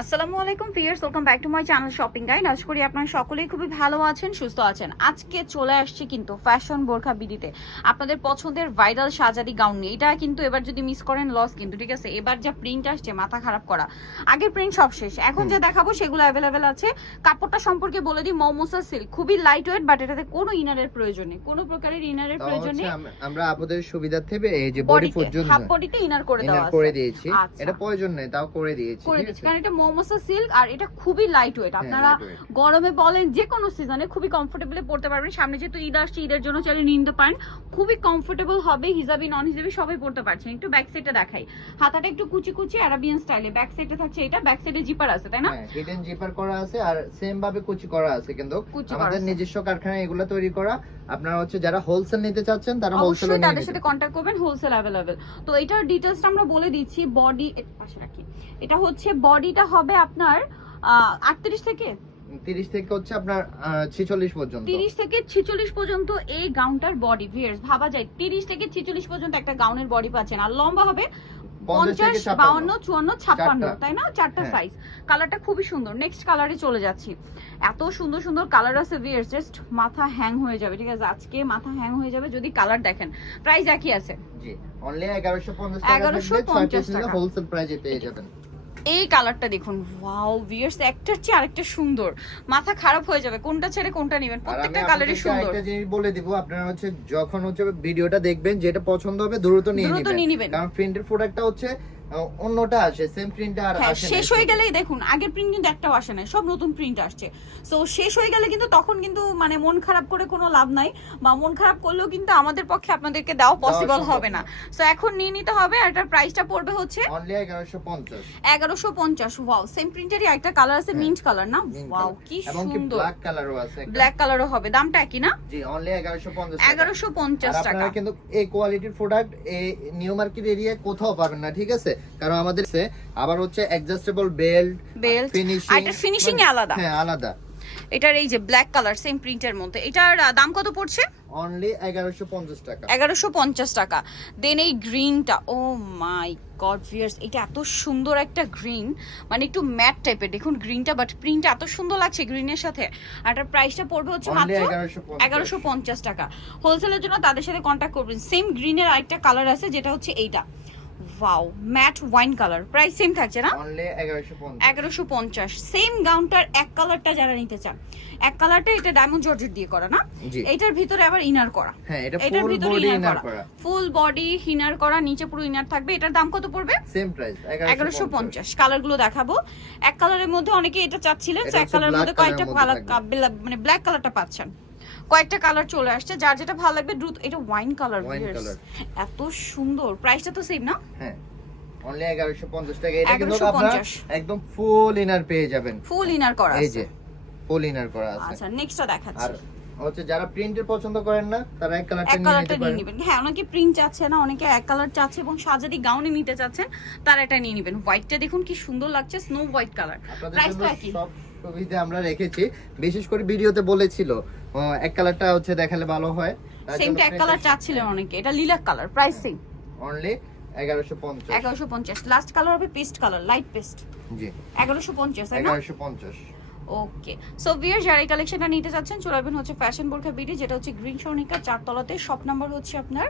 আসসালামু আলাইকুম viewers, welcome back to my channel shopping guide. আশা করি আপনারা সকলেই খুবই ভালো আছেন, সুস্থ আছেন। আজকে চলে আসছি কিন্তু ফ্যাশন বোরখা বিডিতে আপনাদের পছন্দের ভাইরাল শাহজাদি গাউন নিয়ে। এটা কিন্তু এবার যদি মিস করেন লস কিন্তু, ঠিক আছে? এবার যা প্রিন্ট আসছে মাথা খারাপ করা, আগের প্রিন্ট সব শেষ। এখন যে দেখাবো সেগুলো অ্যাভেলেবেল আছে। কাপড়টা সম্পর্কে বলে দিই, মৌমুসা সিল্ক, খুবই লাইট ওয়েট, বাট এটাতে কোনো ইনারের প্রয়োজন নেই, কোনো প্রকারের ইনারের প্রয়োজন নেই। আমরা আপনাদের সুবিধার্থে এই যে বডি পর্যন্ত হাফ বডিতে ইনার করে দেওয়া আছে, করে দিয়েছি। এটা প্রয়োজন নেই তাও করে দিয়েছি, কারণ এটা মৌমুসা সিল্ক আর এটা খুবই লাইট ওয়েট। আপনারা গরমে বলেন যে কোনো সিজনে খুবই কমফোর্টেবলি পড়তে পারবেন। সামনে যেহেতু ঈদ আসছে, ঈদের জন্য চাইলে নিয়ে নিতে পারেন, খুবই কমফোর্টেবল হবে। হিজাবি নন হিজাবি সবাই পড়তে পারছেন। একটু ব্যাক সাইডটা দেখাই, হাতাটা একটু কুচি কুচি আরাবিয়ান স্টাইলে। ব্যাক সাইডে থাকছে এটা, ব্যাক সাইডে জিপার আছে, তাই না? হিডেন জিপার করা আছে আর সেম ভাবে কুচি করা আছে, কিন্তু আমাদের নিজস্ব কারখানায় এগুলো তৈরি করা। আপনারা হচ্ছে যারা হোলসেল নিতে চাচ্ছেন তারা হোলসেল নিতে তাদের সাথে কন্টাক্ট করবেন, হোলসেল अवेलेबल। তো এটার ডিটেইলসটা আমরা বলে দিচ্ছি। বডি পাশে রাখি, এটা হচ্ছে বডিটা হবে আপনার 38 থেকে 30 থেকে হচ্ছে আপনার 46 পর্যন্ত, 30 থেকে 46 পর্যন্ত এই গাউনটার বডি। ভিউয়ার্স, ভাবা যায় 30 থেকে 46 পর্যন্ত একটা গাউনের বডি পাচ্ছেন। আর লম্বা হবে 50, 52, 54, 56, তাই না? চারটা সাইজ। কালারটা খুবই সুন্দর। নেক্সট কালারে চলে যাচ্ছি। এত সুন্দর সুন্দর কালার আছে ভিউয়ার্স, জাস্ট মাথা হ্যাং হয়ে যাবে, ঠিক আছে? আজকে মাথা হ্যাং হয়ে যাবে যদি কালার দেখেন। প্রাইস একই আছে, জি অনলি 1150 টাকা। 1150 টাকা হোলসেল প্রাইসে পেয়ে যাবেন। এই কালারটা দেখুন, ওয়াও ভিউয়ার্স, একটার চেয়ে আরেকটা সুন্দর। মাথা খারাপ হয়ে যাবে কোনটা ছেড়ে কোনটা নেবেন। প্রত্যেকটা কালারই সুন্দর। একটা জিনিস বলে দিব, আপনারা হচ্ছে যখন হচ্ছে ভিডিওটা দেখবেন, যেটা পছন্দ হবে দ্রুত নিয়ে নেবেন, কারণ প্রিন্টের প্রোডাক্টটা হচ্ছে অন্যটা আসে, সেম প্রিন্ট আর আসে না। শেষ হয়ে গেলেই দেখুন, আগের প্রিন্ট কিন্তু একটাও আসে না, সব নতুন প্রিন্ট আসছে। সো শেষ হয়ে গেলে কিন্তু তখন কিন্তু মানে মন খারাপ করে কোনো লাভ নাই, বা মন খারাপ করলেও কিন্তু আমাদের পক্ষে আপনাদেরকে দেওয়া পসিবল হবে না। সো এখন নিয়ে নিতে হবে। আর এটার প্রাইসটা পড়বে হচ্ছে অনলি 1150। 1150। ওয়াও, সেম প্রিন্টেরই একটা কালার আছে, মিন্ট কালার না? ওয়াও কি সুন্দর। ব্ল্যাক কালারও আছে, ব্ল্যাক কালারও হবে। দামটা কি না? জি অনলি 1150 টাকা। 1150 টাকা। আপনারা কিন্তু এই কোয়ালিটির প্রোডাক্ট এই নিউ মার্কেট এরিয়া কোথাও পাবেন না, ঠিক আছে? কারণ আমাদের আবার হচ্ছে অ্যাডজাস্টেবল বেল্ট ফিনিশিং, এটা ফিনিশিং আলাদা। হ্যাঁ আলাদা। এটার এই যে ব্ল্যাক কালার সেম প্রিন্টের মধ্যে, এটার দাম কত পড়ছে? অনলি 1150 টাকা। 1150 টাকা। দেন এই গ্রিনটা, ও মাই গড ভিউয়ার্স, এটা এত সুন্দর একটা গ্রিন, মানে একটু ম্যাট টাইপের। দেখুন গ্রিনটা, বাট প্রিন্টটা এত সুন্দর লাগছে গ্রিনের সাথে। আর এটার প্রাইসটা পড়বে হচ্ছে মাত্র 1150 টাকা। হোলসেলের জন্য তাদের সাথে কন্ট্যাক্ট করবেন। সেম গ্রিনের আরেকটা কালার আছে, যেটা হচ্ছে এইটা। Wow, matte wine colour. Price same থাকছে না? অনলি 1150। 1150। সেম গাউনটার এক কালারটা যারা নিতে চান, এক কালারটা এটা ডায়মন্ড জর্জেট দিয়ে করা না? এটার ভিতরে আবার ইনার করা। হ্যাঁ, এটা এটার ফুল ভিতরে বডি ইনার করা, ফুল বডি ইনার করা, নিচে পুরো ইনার থাকবে। এটার দাম কত পড়বে? Same price 1150। কালারগুলো দেখাবো। এক কালারের মধ্যে অনেকে এটা চাচ্ছিলেন, এক কালারের মধ্যে কয়েকটা কালার, মানে ব্ল্যাক কালারটা পাচ্ছেন। কয়েকটা কালার চলে আসছে, যার যেটা ভালো লাগবে দ্রুত। এটা ওয়াইন কালার, এত সুন্দর। প্রাইসটা তো সেম না? হ্যাঁ অনলি 1150 টাকা। এটা কিন্তু আপনারা একদম ফুল ইনার পেয়ে যাবেন, ফুল ইনার করা আছে। এই যে ফুল ইনার করা আছে। আচ্ছা, নেক্সটটা দেখাচ্ছি। আর হচ্ছে যারা প্রিন্টের পছন্দ করেন না, তারা এক কালারটা নিয়ে নেবেন। হ্যাঁ, অনেকে প্রিন্ট চাচ্ছে না, অনেকে এক কালার চাচ্ছে এবং শাহজাদি গাউনে নিতে চাচ্ছেন, তারা এটা নিয়ে নেবেন। হোয়াইটটা দেখুন কি সুন্দর লাগছে, স্নো হোয়াইট কালার। প্রাইসটা কি? সব সুবিধা আমরা রেখেছি, বিশেষ করে ভিডিওতে বলেছিল এক কালারটা হচ্ছে দেখালে ভালো হয়। সেমটা এক কালার চাচ্ছিলেন অনেকে, এটা lilac colour. Price same only 1150। 1150। Last colour হবে পেস্ট কালার, লাইট পেস্ট। জি 1150, তাই না? 1150। ওকে। সো ভিউয়ার্স, যারা এই কালেকশনটা নিতে চাচ্ছেন চলে আসবেন হচ্ছে ফ্যাশন বোরখা বিডি, যেটা হচ্ছে গ্রিন সরণিকা 4 তলাতে। শপ নাম্বার হচ্ছে আপনার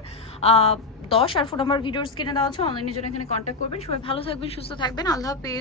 10 আর ফোন নাম্বার ভিডিওর স্ক্রিনে দেওয়া আছে। অনলাইনের জন্য এখানে কন্ট্যাক্ট করবেন। সবাই ভালো থাকবেন, সুস্থ থাকবেন। আল্লাহ হাফেজ।